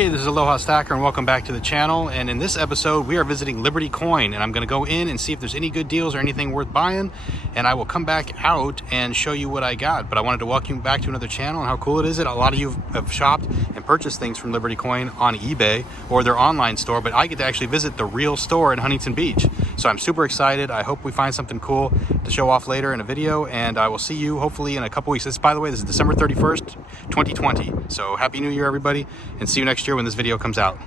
Hey, this is Aloha Stacker and welcome back to the channel. And in this episode, we are visiting Liberty Coin, and I'm going to go in and see if there's any good deals or anything worth buying. And I will come back out and show you what I got. But I wanted to welcome you back to another channel and how cool it is that a lot of you have shopped and purchased things from Liberty Coin on eBay or their online store. But I get to actually visit the real store in Huntington Beach. So I'm super excited. I hope we find something cool to show off later in a video. And I will see you hopefully in a couple weeks. By the way, this is December 31st, 2020. So Happy New Year, everybody. And see you next year when this video comes out.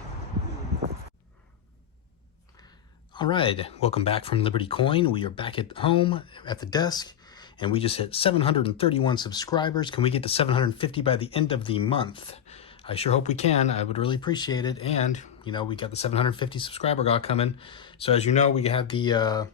All right, welcome back from Liberty Coin. We are back at home at the desk and we just hit 731 subscribers. Can we get to 750 by the end of the month? I sure hope we can. I would really appreciate it. And you know, we got the 750 subscriber goal coming. So as you know, we have the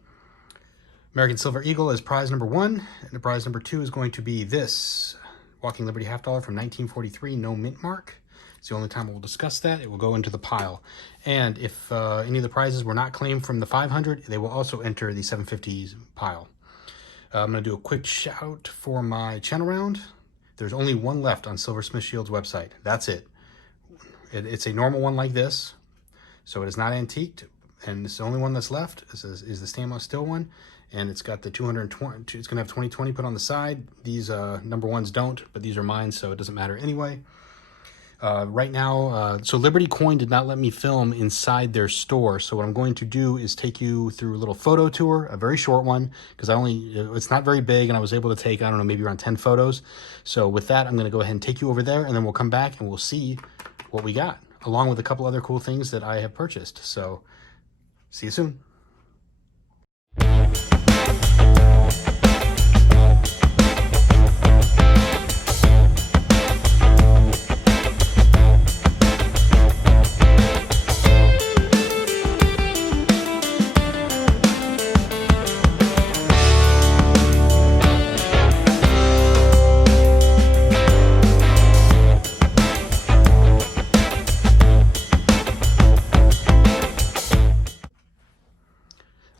American Silver Eagle as prize number 1, and the prize number 2 is going to be this Walking Liberty $50 from 1943, no mint mark. It's the only time we'll discuss that. It will go into the pile. And if any of the prizes were not claimed from the 500, they will also enter the 750 pile. I'm going to do a quick shout for my channel round. There's only one left on Silversmith Shield's website. That's it. It's a normal one like this, so it is not antiqued, and it's the only one that's left is the stainless steel one, and it's got the 220. It's going to have 2020 put on the side. These number ones don't, but these are mine, so it doesn't matter anyway. Right now, so Liberty Coin did not let me film inside their store. So what I'm going to do is take you through a little photo tour, a very short one, because it's not very big and I was able to take, I don't know, maybe around 10 photos. So with that, I'm going to go ahead and take you over there and then we'll come back and we'll see what we got, along with a couple other cool things that I have purchased. So see you soon.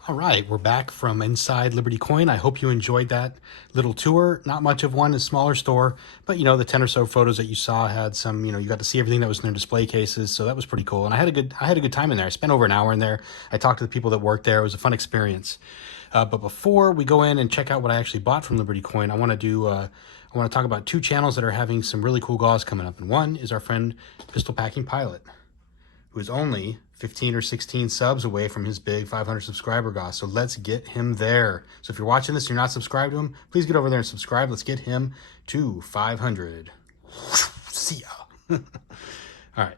All right, we're back from inside Liberty Coin. I hope you enjoyed that little tour. Not much of one, a smaller store, but you know, the 10 or so photos that you saw had some, you know, you got to see everything that was in their display cases. So that was pretty cool. And I had a good time in there. I spent over an hour in there. I talked to the people that worked there. It was a fun experience. But before we go in and check out what I actually bought from Liberty Coin, I want to talk about 2 channels that are having some really cool gauze coming up. And one is our friend Pistol Packing Pilot, who is only 15 or 16 subs away from his big 500 subscriber goal. So let's get him there. So if you're watching this and you're not subscribed to him, please get over there and subscribe. Let's get him to 500. See ya. All right.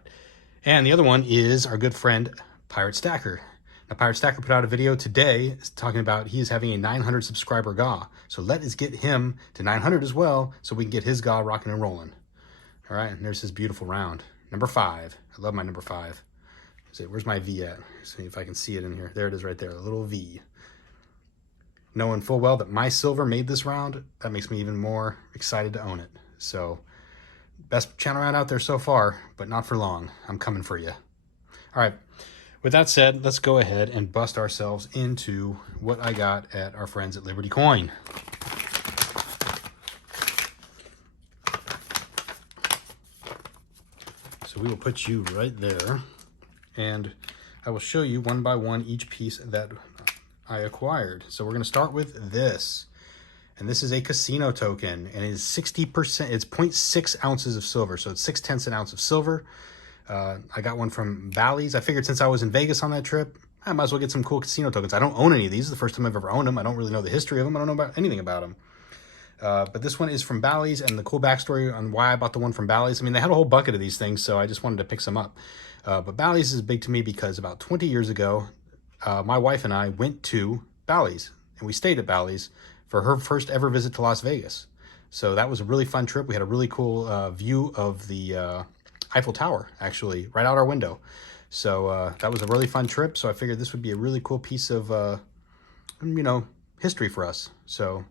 And the other one is our good friend, Pirate Stacker. Now, Pirate Stacker put out a video today talking about he is having a 900 subscriber GAW. So let us get him to 900 as well so we can get his GAW rocking and rolling. All right. And there's his beautiful round. Number 5. I love my number 5. Where's my V at? See if I can see it in here. There it is right there, a little V. Knowing full well that my silver made this round, that makes me even more excited to own it. So, best channel round out there so far, but not for long. I'm coming for you. All right, with that said, let's go ahead and bust ourselves into what I got at our friends at Liberty Coin. So we will put you right there. And I will show you one by one each piece that I acquired. So we're going to start with this. And this is a casino token. And it is 60%. It's 0.6 ounces of silver. So it's 0.6 an ounce of silver. I got one from Bally's. I figured since I was in Vegas on that trip, I might as well get some cool casino tokens. I don't own any of these. It's the first time I've ever owned them. I don't really know the history of them. I don't know about anything about them. But this one is from Bally's, and the cool backstory on why I bought the one from Bally's. I mean, they had a whole bucket of these things, so I just wanted to pick some up. But Bally's is big to me because about 20 years ago, my wife and I went to Bally's, and we stayed at Bally's for her first ever visit to Las Vegas. So that was a really fun trip. We had a really cool view of the Eiffel Tower, actually, right out our window. So that was a really fun trip. So I figured this would be a really cool piece of, you know, history for us. So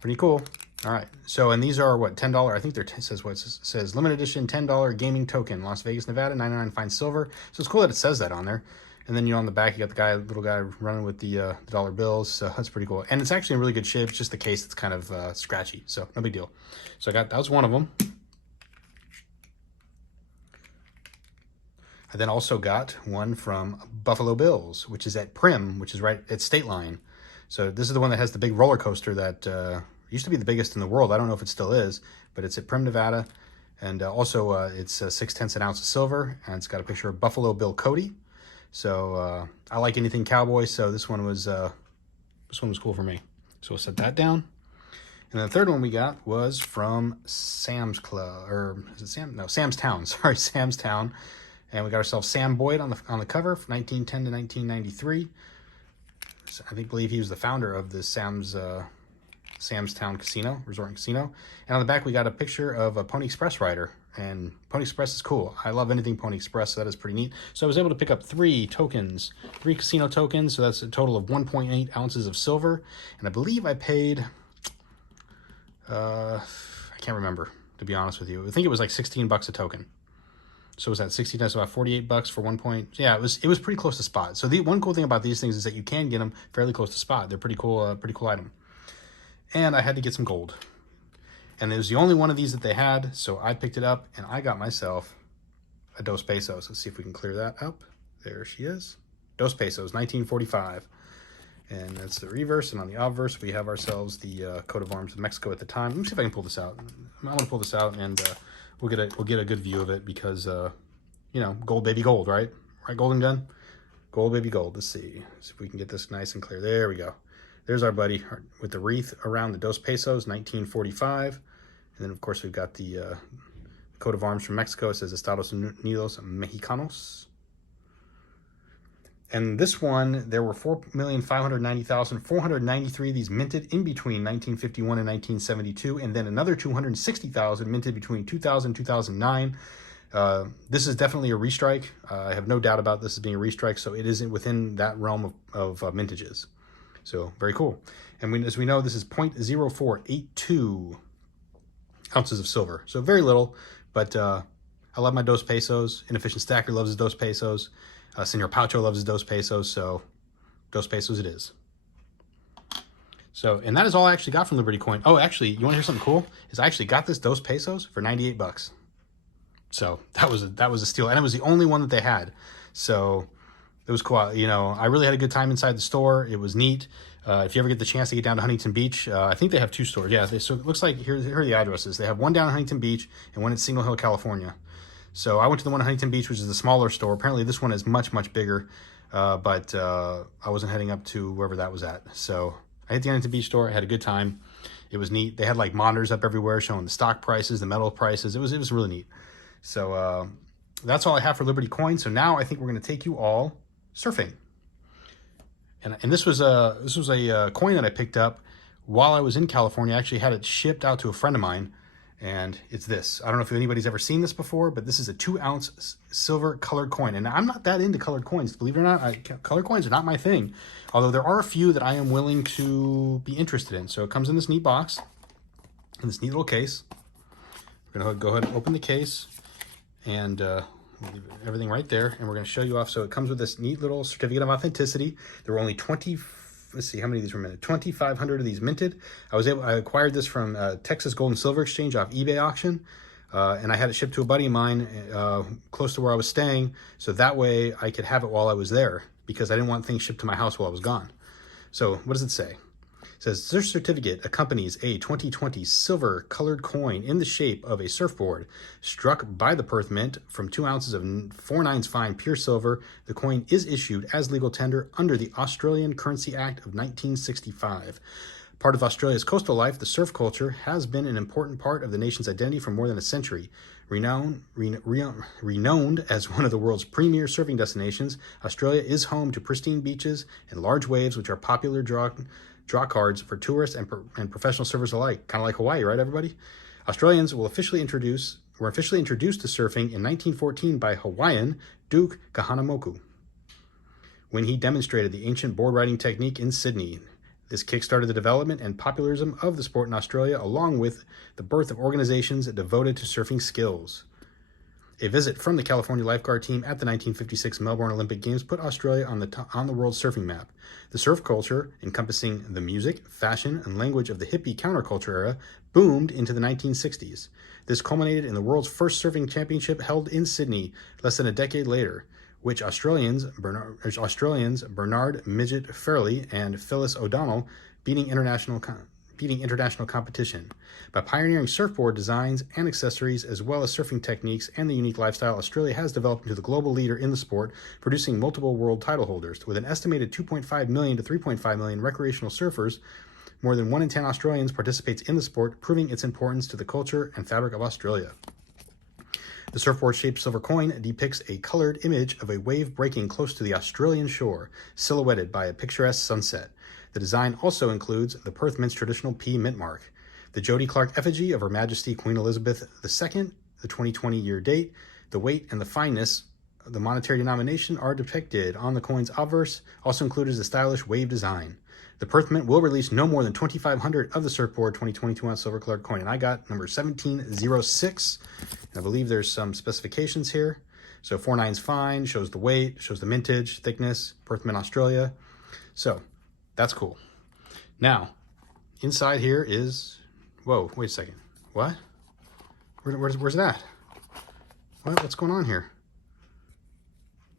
pretty cool. All right. So, and these are what, $10. I think they're says limited edition $10 gaming token, Las Vegas, Nevada, 99 fine silver. So it's cool that it says that on there. And then, you know, on the back, you got the little guy running with the dollar bills. So that's pretty cool. And it's actually in really good shape. It's just the case that's kind of scratchy. So no big deal. So that was one of them. I then also got one from Buffalo Bills, which is at Prim, which is right at State Line. So this is the one that has the big roller coaster that used to be the biggest in the world. I don't know if it still is, but it's at Prim, Nevada. And also it's 6/10 an ounce of silver, and it's got a picture of Buffalo Bill Cody. So I like anything cowboy, so this one was cool for me. So we'll set that down. And the third one we got was from Sam's Club, or is it Sam? No, Sam's Town. Sorry, Sam's Town. And we got ourselves Sam Boyd on the cover from 1910 to 1993. So I believe he was the founder of the Sam's Town Casino, Resort and Casino. And on the back we got a picture of a Pony Express rider. And Pony Express is cool. I love anything Pony Express, so that is pretty neat. So I was able to pick up 3 tokens, 3 casino tokens. So that's a total of 1.8 ounces of silver. And I believe I paid, I can't remember, to be honest with you. I think it was like 16 bucks a token. So was that 60? That's about 48 bucks for 1 point. Yeah, it was pretty close to spot. So the one cool thing about these things is that you can get them fairly close to spot. They're pretty cool item. And I had to get some gold. And it was the only one of these that they had, so I picked it up and I got myself a Dos Pesos. Let's see if we can clear that up. There she is. Dos Pesos, 1945. And that's the reverse, and on the obverse we have ourselves the coat of arms of Mexico at the time. Let me see if I can pull this out. I want to pull this out, and we'll get a good view of it because you know, gold baby gold, right? Right, Golden Gun? Gold baby gold. Let's see if we can get this nice and clear. There we go. There's our buddy with the wreath around the Dos Pesos, 1945. And then, of course, we've got the coat of arms from Mexico. It says Estados Unidos Mexicanos. And this one, there were 4,590,493 of these minted in between 1951 and 1972, and then another 260,000 minted between 2000 and 2009. This is definitely a restrike. I have no doubt about this as being a restrike, so it isn't within that realm of mintages. So very cool. And as we know, this is 0.0482 ounces of silver. So very little, but I love my Dos Pesos. Inefficient Stacker loves his Dos Pesos. Senor Paucho loves his Dos Pesos, so Dos Pesos it is. So, and that is all I actually got from Liberty Coin. Oh, actually, you want to hear something cool? Is I actually got this Dos Pesos for 98 bucks. So that was a steal, and it was the only one that they had. So it was cool. You know, I really had a good time inside the store. It was neat. If you ever get the chance to get down to Huntington Beach, I think they have 2 stores. Yeah, so it looks like here are the addresses. They have one down in Huntington Beach and one in Signal Hill, California. So I went to the one in Huntington Beach, which is the smaller store. Apparently this one is much, much bigger, but I wasn't heading up to wherever that was at. So I hit the Huntington Beach store. I had a good time. It was neat. They had like monitors up everywhere showing the stock prices, the metal prices. It was really neat. So that's all I have for Liberty Coin. So now I think we're going to take you all surfing. And this was a coin that I picked up while I was in California. I actually had it shipped out to a friend of mine, and it's this. I don't know if anybody's ever seen this before, but this is a 2-ounce silver colored coin. And I'm not that into colored coins, believe it or not. Colored coins are not my thing, although there are a few that I am willing to be interested in. So it comes in this neat box, in this neat little case. We're going to go ahead and open the case, and leave everything right there, and we're going to show you off. So it comes with this neat little certificate of authenticity. There were only 20, let's see how many of these were minted. 2,500 of these minted. I acquired this from Texas Gold and Silver Exchange off eBay auction, and I had it shipped to a buddy of mine close to where I was staying, so that way I could have it while I was there, because I didn't want things shipped to my house while I was gone. So what does it say? It says, this certificate accompanies a 2020 silver colored coin in the shape of a surfboard struck by the Perth Mint from 2 ounces of 4/9 fine pure silver. The coin is issued as legal tender under the Australian Currency Act of 1965. Part of Australia's coastal life, the surf culture has been an important part of the nation's identity for more than a century. Renowned as one of the world's premier surfing destinations, Australia is home to pristine beaches and large waves, which are popular draw cards for tourists and professional surfers alike. Kind of like Hawaii, right, everybody? Australians were officially introduced to surfing in 1914 by Hawaiian Duke Kahanamoku when he demonstrated the ancient board riding technique in Sydney. This kickstarted the development and popularism of the sport in Australia, along with the birth of organizations devoted to surfing skills. A visit from the California lifeguard team at the 1956 Melbourne Olympic Games put Australia on the world surfing map. The surf culture, encompassing the music, fashion, and language of the hippie counterculture era, boomed into the 1960s. This culminated in the world's first surfing championship held in Sydney less than a decade later, which Australians Bernard Midget Fairley and Phyllis O'Donnell beating international competition. By pioneering surfboard designs and accessories, as well as surfing techniques and the unique lifestyle, Australia has developed into the global leader in the sport, producing multiple world title holders. With an estimated 2.5 million to 3.5 million recreational surfers, more than 1 in 10 Australians participates in the sport, proving its importance to the culture and fabric of Australia. The surfboard-shaped silver coin depicts a colored image of a wave breaking close to the Australian shore, silhouetted by a picturesque sunset. The design also includes the Perth Mint's traditional P mint mark, the Jodie Clark effigy of Her Majesty Queen Elizabeth II, the 2020 year date. The weight and the fineness of the monetary denomination are depicted on the coin's obverse, also included as a stylish wave design. The Perth Mint will release no more than 2,500 of the Surfboard 2022-ounce silver colored coin, and I got number 1706. I believe there's some specifications here. So 49's fine, shows the weight, shows the mintage, thickness, Perth Mint Australia. So that's cool. Now, inside here is, whoa, wait a second. What? Where's that? What's going on here?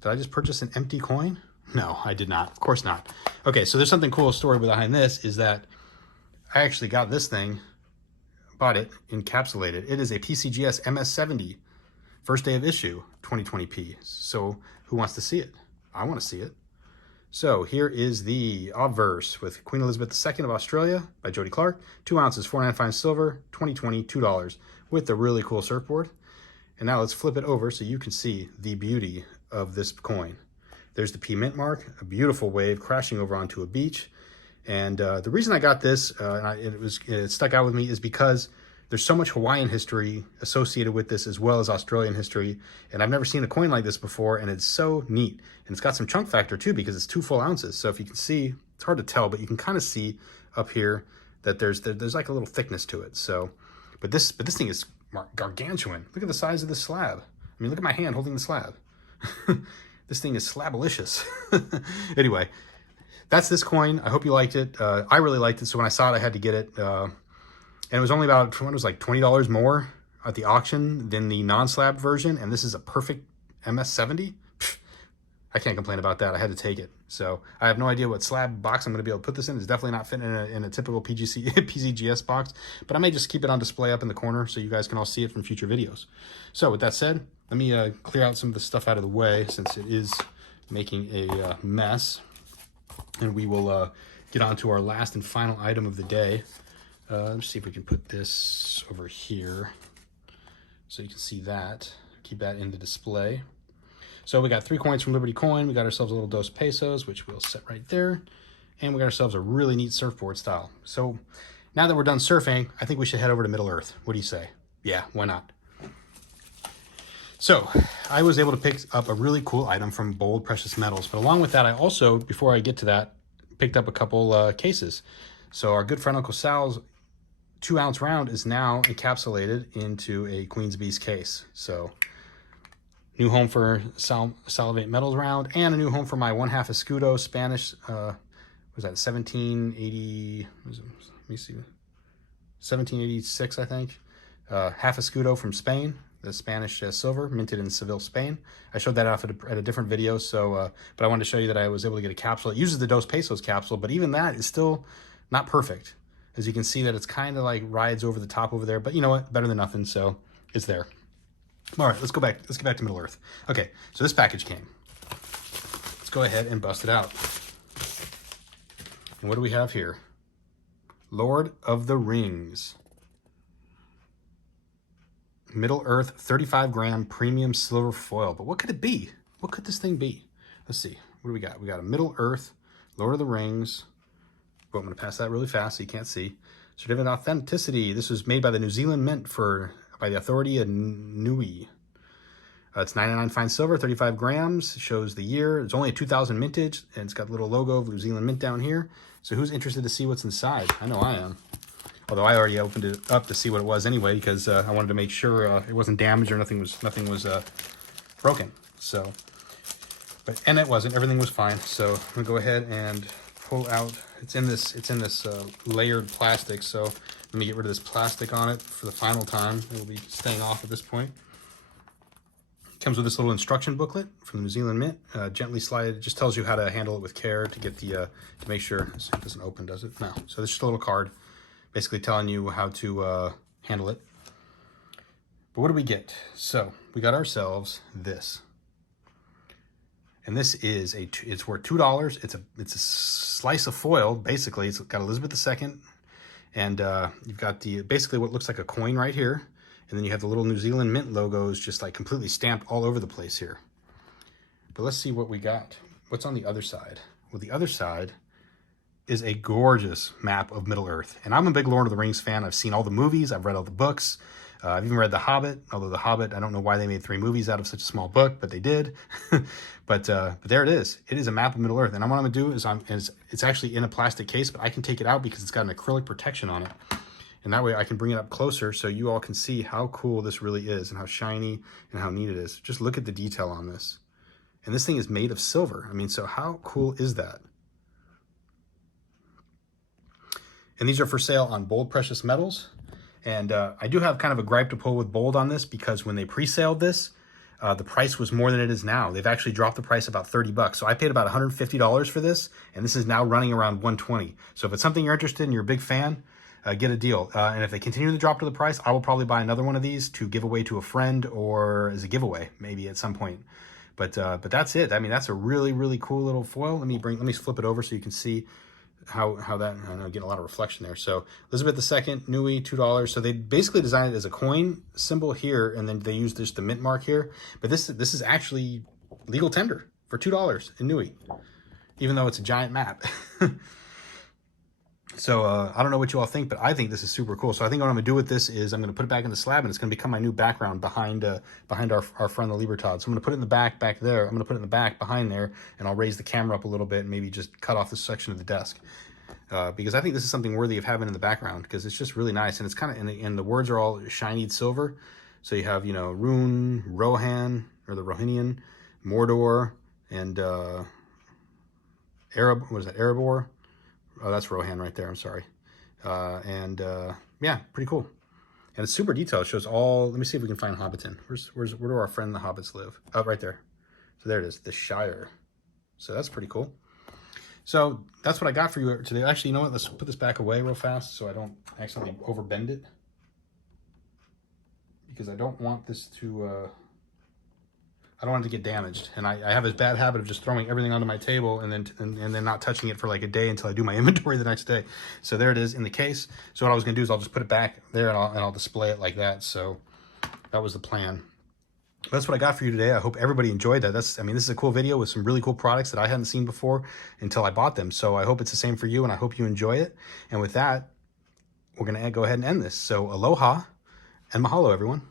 Did I just purchase an empty coin? No, I did not. Of course not. Okay, so there's something cool story behind this is that I actually got this thing, bought it, encapsulated. It is a TCGS MS70, first day of issue, 2020p. So who wants to see it? I want to see it. So here is the obverse with Queen Elizabeth II of Australia by Jodie Clark, 2 ounces, 49 fine silver, 2020, $2, with the really cool surfboard. And now let's flip it over so you can see the beauty of this coin. There's the P mint mark, a beautiful wave crashing over onto a beach. And the reason I got this, it stuck out with me, is because there's so much Hawaiian history associated with this as well as Australian history. And I've never seen a coin like this before, and it's so neat. And it's got some chunk factor too, because it's 2 full ounces. So if you can see, it's hard to tell, but you can kind of see up here that there's like a little thickness to it. So, but this thing is gargantuan. Look at the size of this slab. I mean, look at my hand holding the slab. This thing is slabalicious. Anyway, that's this coin. I hope you liked it. I really liked it, so when I saw it, I had to get it. And it was only about, it was like $20 more at the auction than the non-slab version, and this is a perfect MS70. I can't complain about that. I had to take it. So I have no idea what slab box I'm going to be able to put this in. It's definitely not fitting in a typical PZGS box, but I may just keep it on display up in the corner so you guys can all see it from future videos. So with that said, let me clear out some of the stuff out of the way since it is making a mess. And we will get on to our last and final item of the day. Let's see if we can put this over here so you can see that. Keep that in the display. So we got 3 coins from Liberty Coin. We got ourselves a little Dos Pesos, which we'll set right there. And we got ourselves a really neat surfboard style. So now that we're done surfing, I think we should head over to Middle Earth. What do you say? Yeah, why not? So I was able to pick up a really cool item from Bold Precious Metals. But along with that, I also, before I get to that, picked up a couple cases. So our good friend Uncle Sal's 2-ounce round is now encapsulated into a Queen's Beast case. So new home for Salivate Metals round, and a new home for my 1/2 Escudo Spanish, was that 1780, let me see, 1786, I think. Half Escudo from Spain, the Spanish silver, minted in Seville, Spain. I showed that off at a different video, so, but I wanted to show you that I was able to get a capsule. It uses the Dos Pesos capsule, but even that is still not perfect. As you can see that it's kind of like rides over the top over there, but you know what, better than nothing, so it's there. All right, let's get back to Middle Earth. Okay, so this package came. Let's go ahead and bust it out. And what do we have here? Lord of the Rings. Middle Earth 35-gram premium silver foil. But what could it be? What could this thing be? Let's see. What do we got? We got a Middle Earth, Lord of the Rings. But I'm going to pass that really fast so you can't see. Certificate of authenticity. This was made by the New Zealand Mint by the authority of Niue. It's 99 fine silver, 35 grams. Shows the year. It's only a 2000 mintage, and it's got a little logo of New Zealand Mint down here. So who's interested to see what's inside? I know I am. Although I already opened it up to see what it was anyway, because I wanted to make sure it wasn't damaged or nothing was broken. So, and it wasn't. Everything was fine. So I'm gonna go ahead and pull out. It's in this layered plastic. So let me get rid of this plastic on it for the final time. It will be staying off at this point. Comes with this little instruction booklet from the New Zealand Mint. Gently slide it. It just tells you how to handle it with care to get the to make sure it doesn't open, does it? No. So this is just a little card, basically telling you how to handle it. But what do we get? So we got ourselves this, and this is it's worth $2. It's a slice of foil. Basically, it's got Elizabeth II, and you've got the basically what looks like a coin right here. And then you have the little New Zealand Mint logos just like completely stamped all over the place here. But let's see what we got. What's on the other side? Well, the other side is a gorgeous map of Middle Earth. And I'm a big Lord of the Rings fan. I've seen all the movies. I've read all the books. I've even read The Hobbit. Although The Hobbit, I don't know why they made 3 movies out of such a small book, but they did. but there it is. It is a map of Middle Earth. And what I'm going to do is it's actually in a plastic case, but I can take it out because it's got an acrylic protection on it. And that way I can bring it up closer so you all can see how cool this really is and how shiny and how neat it is. Just look at the detail on this. And this thing is made of silver. I mean, so how cool is that? And these are for sale on Bold Precious Metals. And I do have kind of a gripe to pull with Bold on this because when they pre-saled this, the price was more than it is now. They've actually dropped the price about $30. So I paid about $150 for this, and this is now running around $120. So if it's something you're interested in, you're a big fan, get a deal. And if they continue to drop to the price, I will probably buy another one of these to give away to a friend or as a giveaway, maybe at some point. But that's it. I mean, that's a really, really cool little foil. Let me flip it over so you can see how that, I know, getting a lot of reflection there. So Elizabeth II, Niue, $2. So they basically designed it as a coin symbol here, and then they used just the mint mark here. But this is actually legal tender for $2 in Niue, even though it's a giant map. So I don't know what you all think, but I think this is super cool. So I think what I'm gonna do with this is I'm gonna put it back in the slab, and it's gonna become my new background behind our friend the Libertad. So I'm gonna put it in the back there. I'm gonna put it in the back behind there, and I'll raise the camera up a little bit and maybe just cut off this section of the desk. Because I think this is something worthy of having in the background because it's just really nice. And it's kind of, and the words are all shinied silver. So you have, you know, Rune, Rohan, or the Rohinian, Mordor, and Arab, what is that, Erebor? Oh, that's Rohan right there. I'm sorry. Yeah, pretty cool. And it's super detailed. It shows all. Let me see if we can find Hobbiton. Where do our friend the hobbits live? Oh, right there. So there it is, the Shire. So that's pretty cool. So that's what I got for you today. Actually, you know what? Let's put this back away real fast so I don't accidentally overbend it, because I don't want this to. I don't want it to get damaged, and I have a bad habit of just throwing everything onto my table and then not touching it for like a day until I do my inventory the next day. So there it is in the case. So what I was gonna do is I'll just put it back there and I'll display it like that. So that was the plan. That's what I got for you today. I hope everybody enjoyed that. I mean, this is a cool video with some really cool products that I hadn't seen before until I bought them. So I hope it's the same for you, and I hope you enjoy it. And with that, we're gonna go ahead and end this. So aloha and mahalo, everyone.